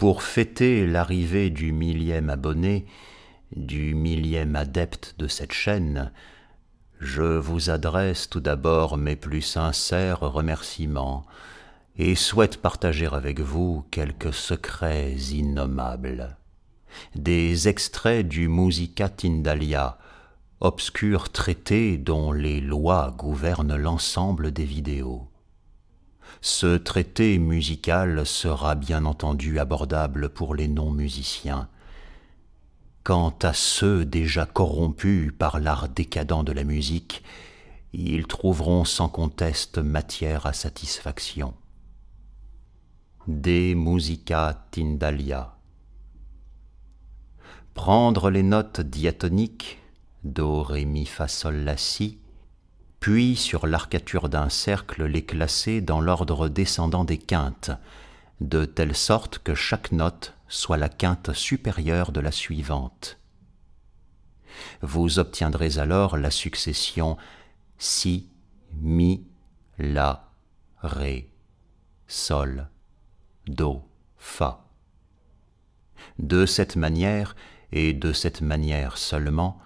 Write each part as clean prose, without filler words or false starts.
Pour fêter l'arrivée du 1000e abonné, du 1000e adepte de cette chaîne, je vous adresse tout d'abord mes plus sincères remerciements et souhaite partager avec vous quelques secrets innommables. Des extraits du Musica Tyndallia, obscur traité dont les lois gouvernent l'ensemble des vidéos. Ce traité musical sera bien entendu abordable pour les non-musiciens. Quant à ceux déjà corrompus par l'art décadent de la musique, ils trouveront sans conteste matière à satisfaction. De Musica Tyndallia. Prendre les notes diatoniques, Do, Ré, Mi, Fa, Sol, La, Si, puis sur l'arcature d'un cercle les classer dans l'ordre descendant des quintes, de telle sorte que chaque note soit la quinte supérieure de la suivante. Vous obtiendrez alors la succession Si, Mi, La, Ré, Sol, Do, Fa. De cette manière, et de cette manière seulement,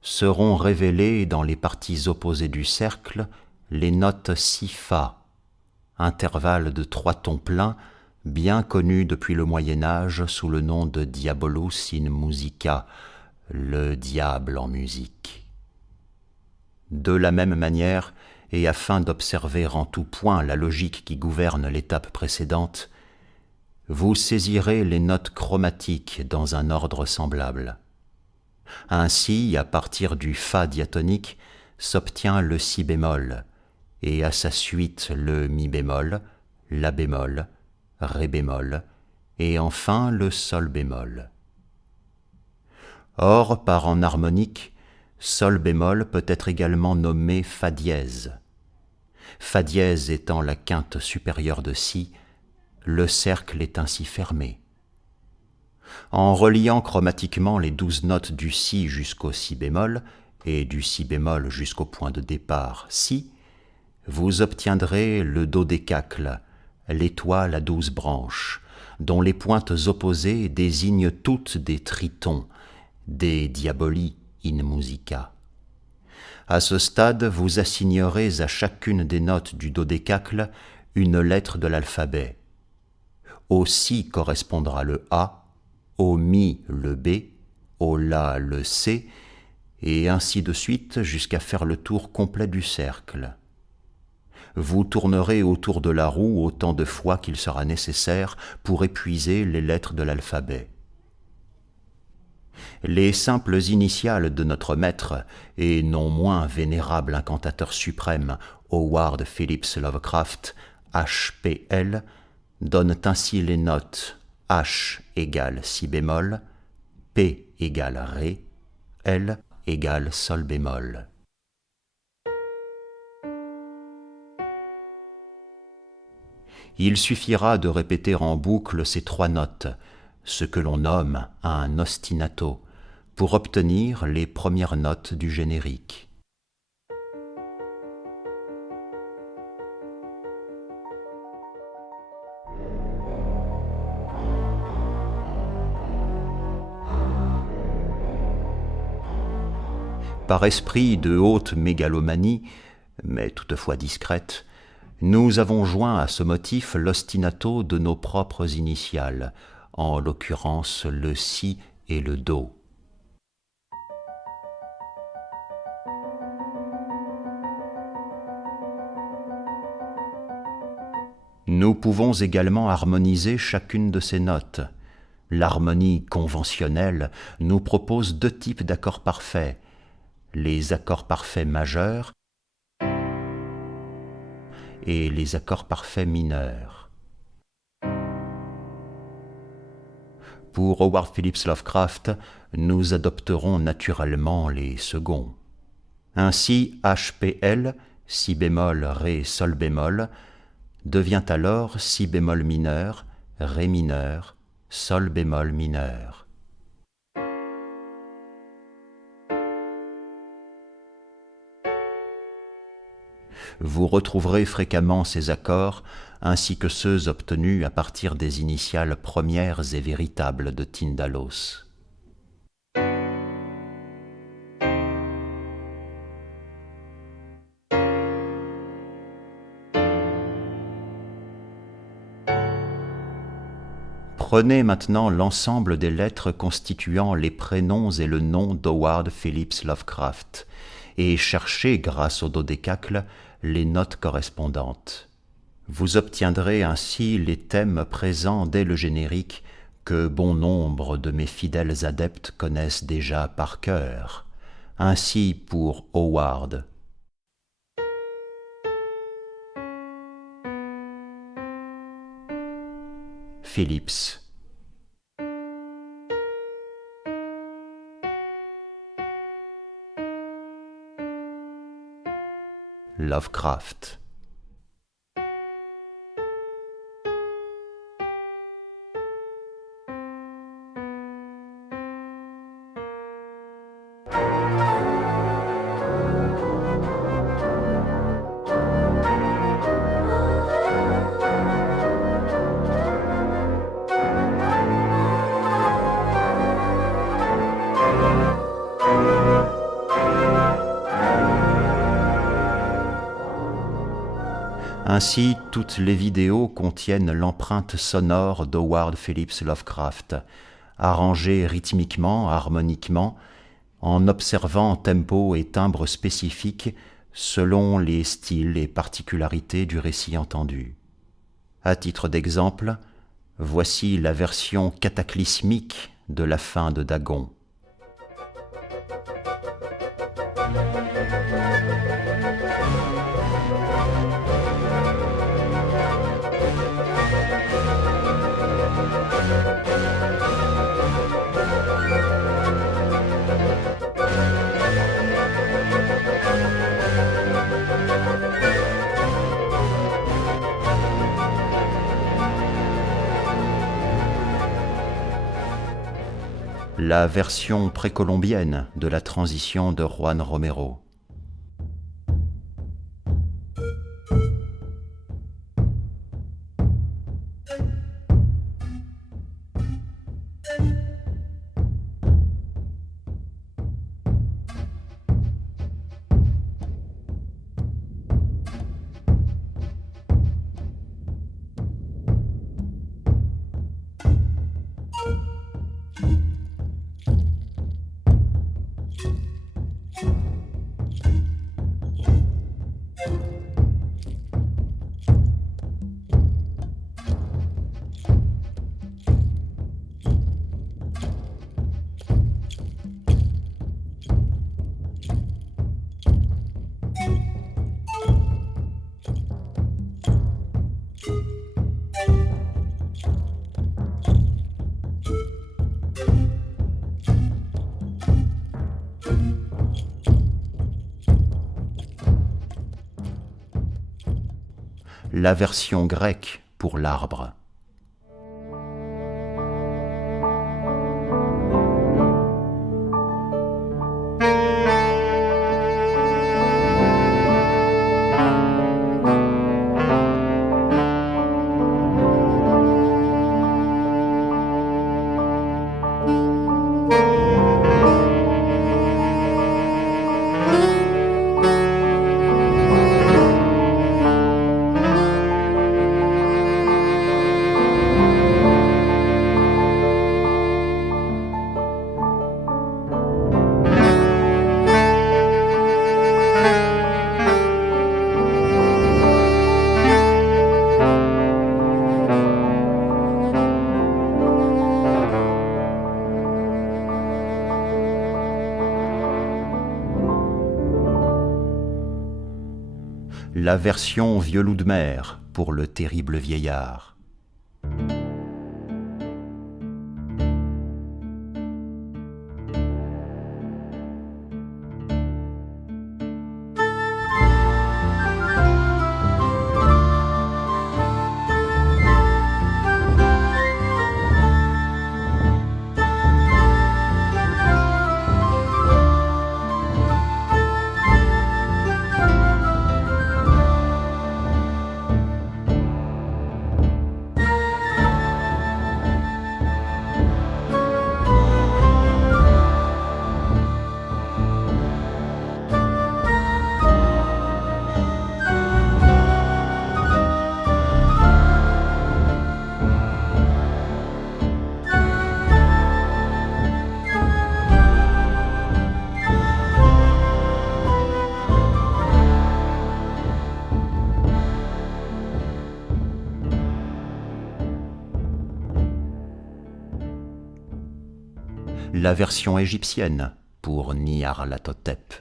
seront révélées dans les parties opposées du cercle les notes Si-Fa, intervalle de 3 tons pleins, bien connu depuis le Moyen-Âge sous le nom de Diabolus in Musica, le diable en musique. De la même manière, et afin d'observer en tout point la logique qui gouverne l'étape précédente, vous saisirez les notes chromatiques dans un ordre semblable. Ainsi, à partir du Fa diatonique, s'obtient le Si bémol, et à sa suite le Mi bémol, La bémol, Ré bémol, et enfin le Sol bémol. Or, par en harmonique, Sol bémol peut être également nommé Fa dièse. Fa dièse étant la quinte supérieure de Si, le cercle est ainsi fermé. En reliant chromatiquement les 12 notes du Si jusqu'au Si bémol et du Si bémol jusqu'au point de départ Si, vous obtiendrez le dodécacle, l'étoile à 12 branches, dont les pointes opposées désignent toutes des tritons, des diaboli in musica. À ce stade, vous assignerez à chacune des notes du dodécacle une lettre de l'alphabet. Au Si correspondra le A, au Mi le B, au La le C, et ainsi de suite jusqu'à faire le tour complet du cercle. Vous tournerez autour de la roue autant de fois qu'il sera nécessaire pour épuiser les lettres de l'alphabet. Les simples initiales de notre maître et non moins vénérable incantateur suprême Howard Phillips Lovecraft, HPL, donnent ainsi les notes H égale Si bémol, P égale Ré, L égale Sol bémol. Il suffira de répéter en boucle ces 3 notes, ce que l'on nomme un ostinato, pour obtenir les premières notes du générique. Par esprit de haute mégalomanie, mais toutefois discrète, nous avons joint à ce motif l'ostinato de nos propres initiales, en l'occurrence le Si et le Do. Nous pouvons également harmoniser chacune de ces notes. L'harmonie conventionnelle nous propose 2 types d'accords parfaits, les accords parfaits majeurs et les accords parfaits mineurs. Pour Howard Phillips Lovecraft, nous adopterons naturellement les seconds. Ainsi, HPL, Si bémol, Ré, Sol bémol, devient alors Si bémol mineur, Ré mineur, Sol bémol mineur. Vous retrouverez fréquemment ces accords ainsi que ceux obtenus à partir des initiales premières et véritables de Tyndalos. Prenez maintenant l'ensemble des lettres constituant les prénoms et le nom d'Howard Phillips Lovecraft et cherchez, grâce au dodécacle, les notes correspondantes. Vous obtiendrez ainsi les thèmes présents dès le générique que bon nombre de mes fidèles adeptes connaissent déjà par cœur. Ainsi pour Howard. Phillips. Lovecraft. Ainsi, toutes les vidéos contiennent l'empreinte sonore d'Howard Phillips Lovecraft, arrangée rythmiquement, harmoniquement, en observant tempo et timbre spécifiques selon les styles et particularités du récit entendu. À titre d'exemple, voici la version cataclysmique de la fin de Dagon. La version précolombienne de la transition de Juan Romero. La version grecque pour l'arbre. La version vieux loup de mer pour le terrible vieillard. la version égyptienne pour Nyarlathotep.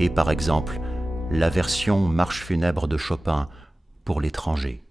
Et par exemple, la version Marche funèbre de Chopin pour l'étranger.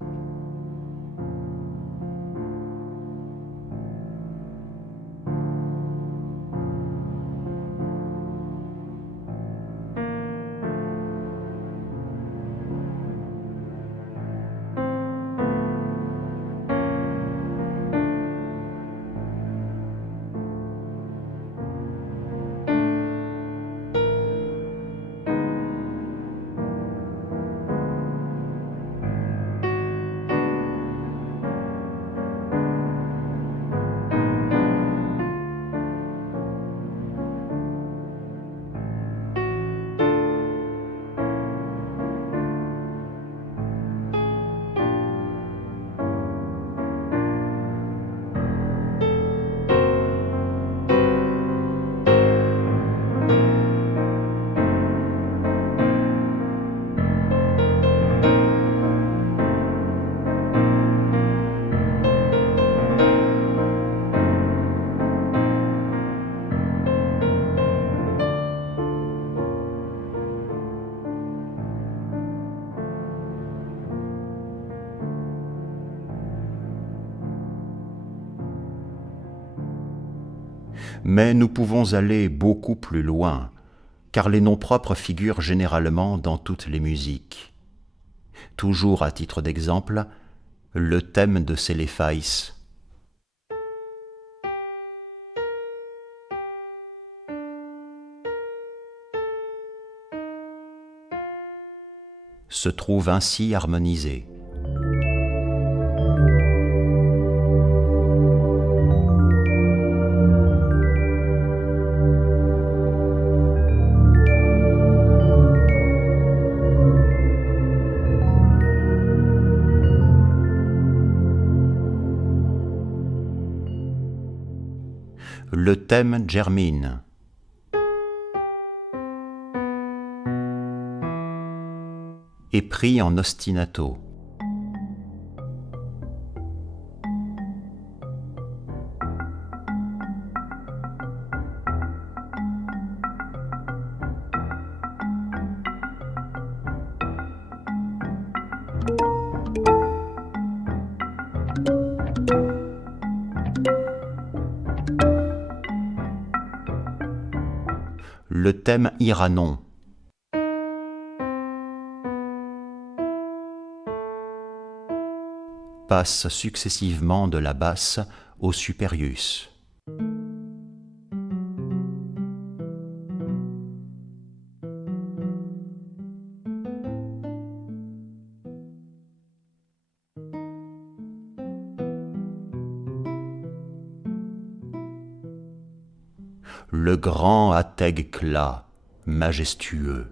Mais nous pouvons aller beaucoup plus loin, car les noms propres figurent généralement dans toutes les musiques. Toujours à titre d'exemple, le thème de Céléphaïs. Se trouve ainsi harmonisé. Le thème Germine. Est pris en ostinato. Le thème Iranon. Passe successivement de la basse au superius. Le grand Atheg-Kla, majestueux.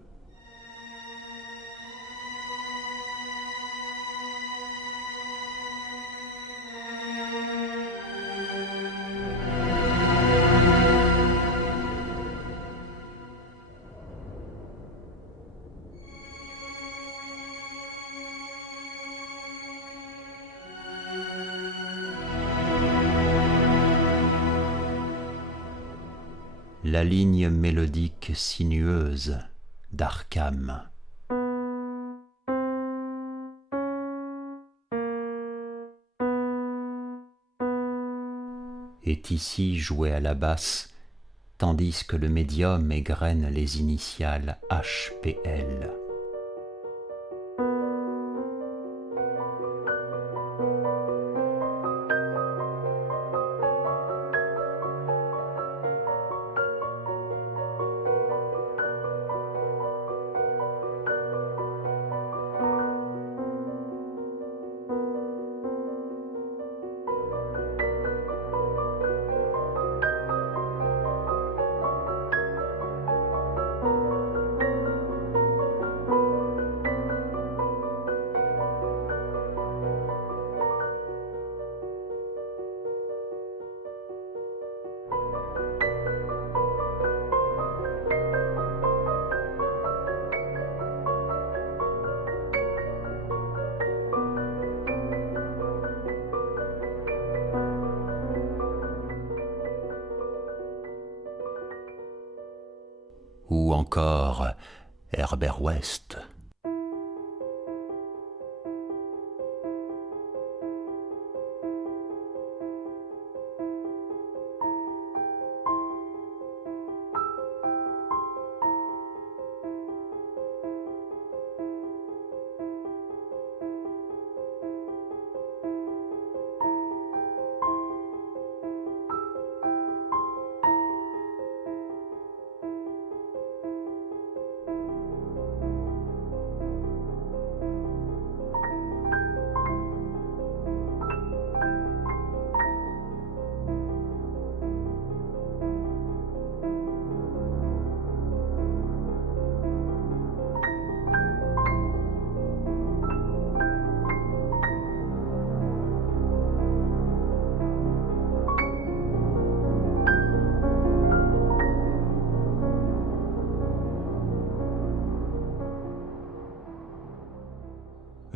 La ligne mélodique sinueuse d'Arkham. Est ici jouée à la basse, tandis que le médium égrène les initiales HPL. encore Herbert West.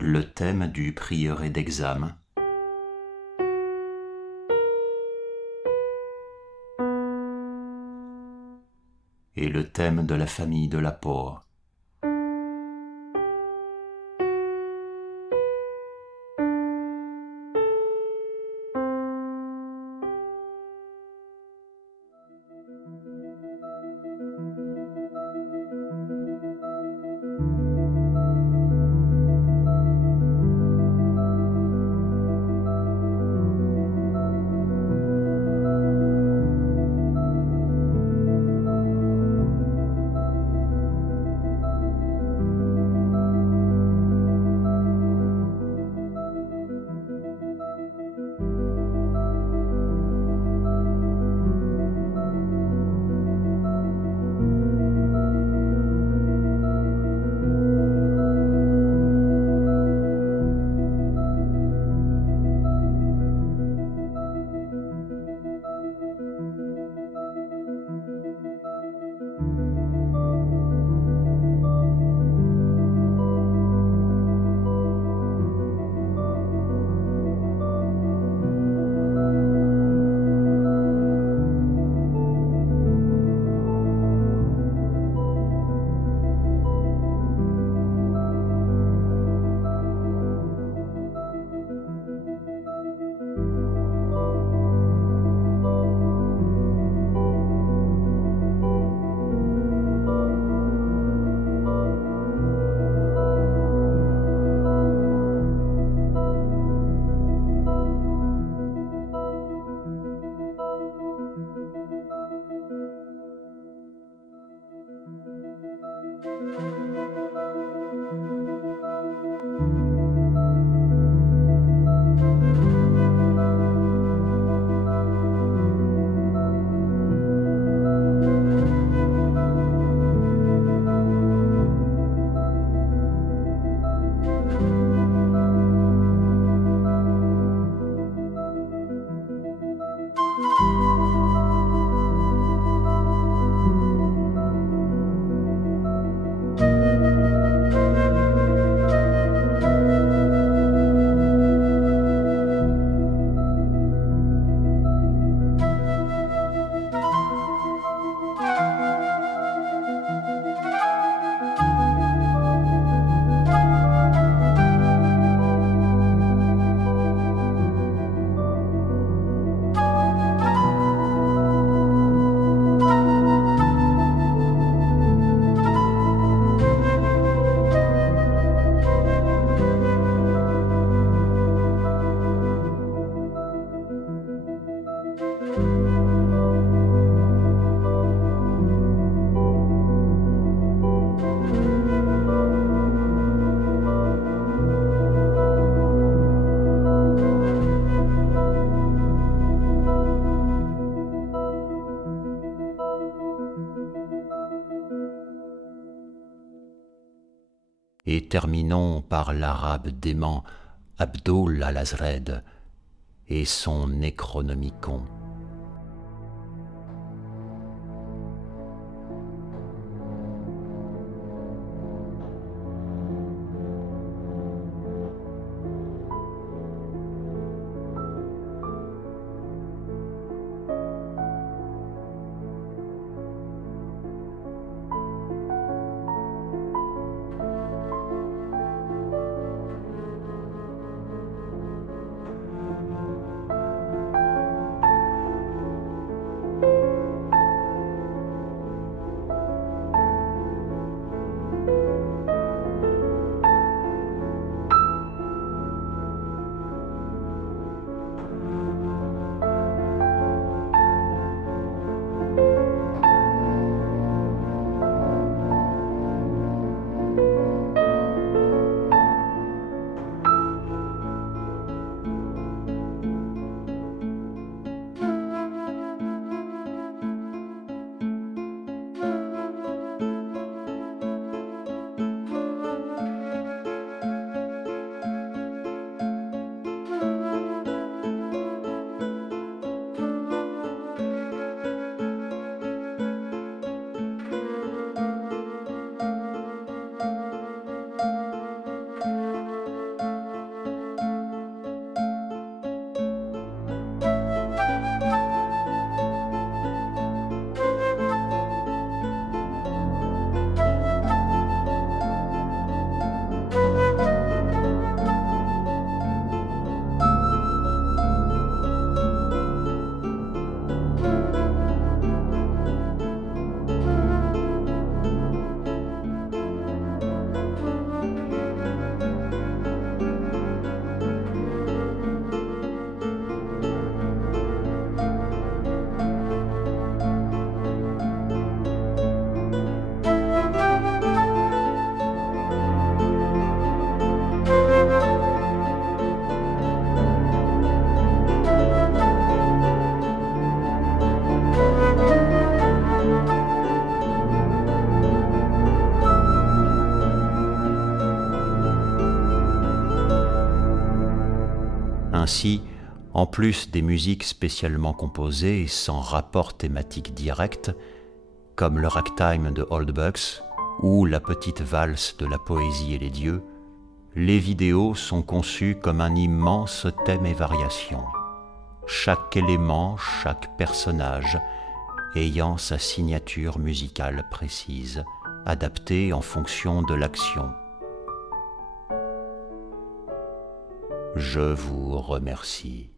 Le thème du prieuré d'examen. Et le thème de la famille de la Pore. Et terminons par l'arabe dément Abdul al-Azred et son Necronomicon. Ainsi, en plus des musiques spécialement composées et sans rapport thématique direct, comme le ragtime de Old Bucks ou la petite valse de la poésie et les dieux, les vidéos sont conçues comme un immense thème et variation, chaque élément, chaque personnage ayant sa signature musicale précise, adaptée en fonction de l'action. Je vous remercie.